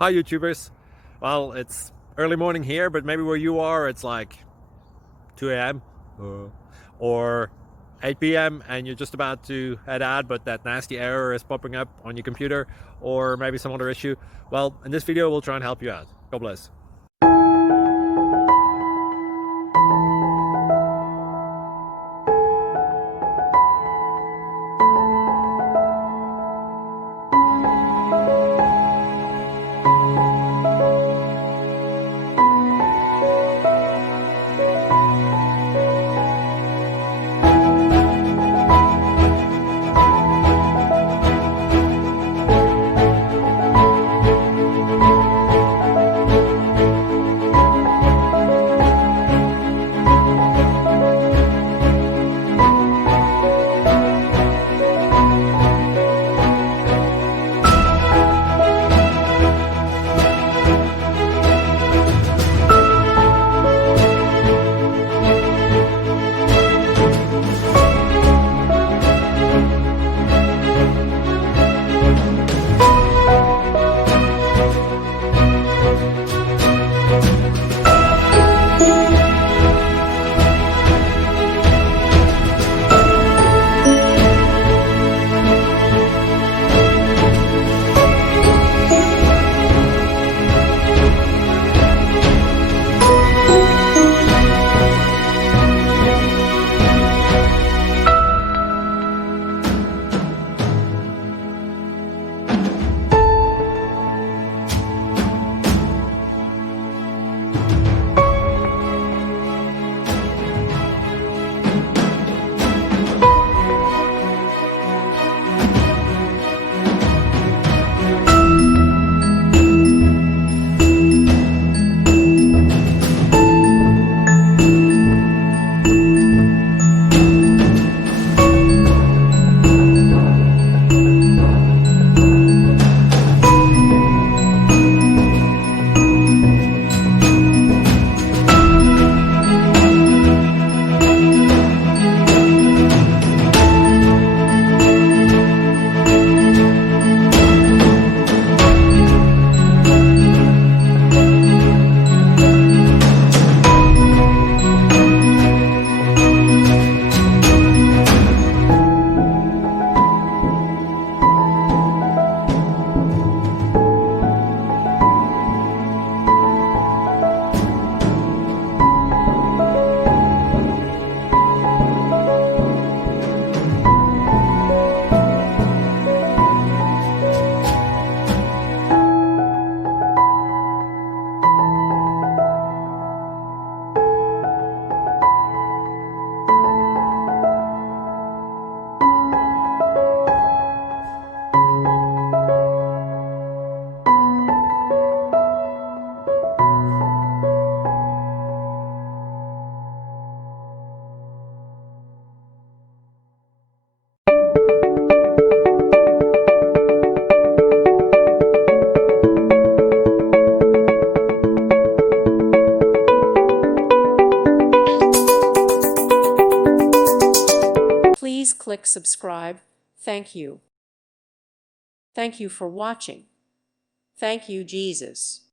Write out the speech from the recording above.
Hi YouTubers. Well, it's early morning here, but maybe where you are it's like 2 a.m. or 8 p.m. and you're just about to head out, but that nasty error is popping up on your computer, or maybe some other issue. Well, in this video we'll try and help you out. God bless. Please click subscribe. Thank you. Thank you for watching. Thank you, Jesus.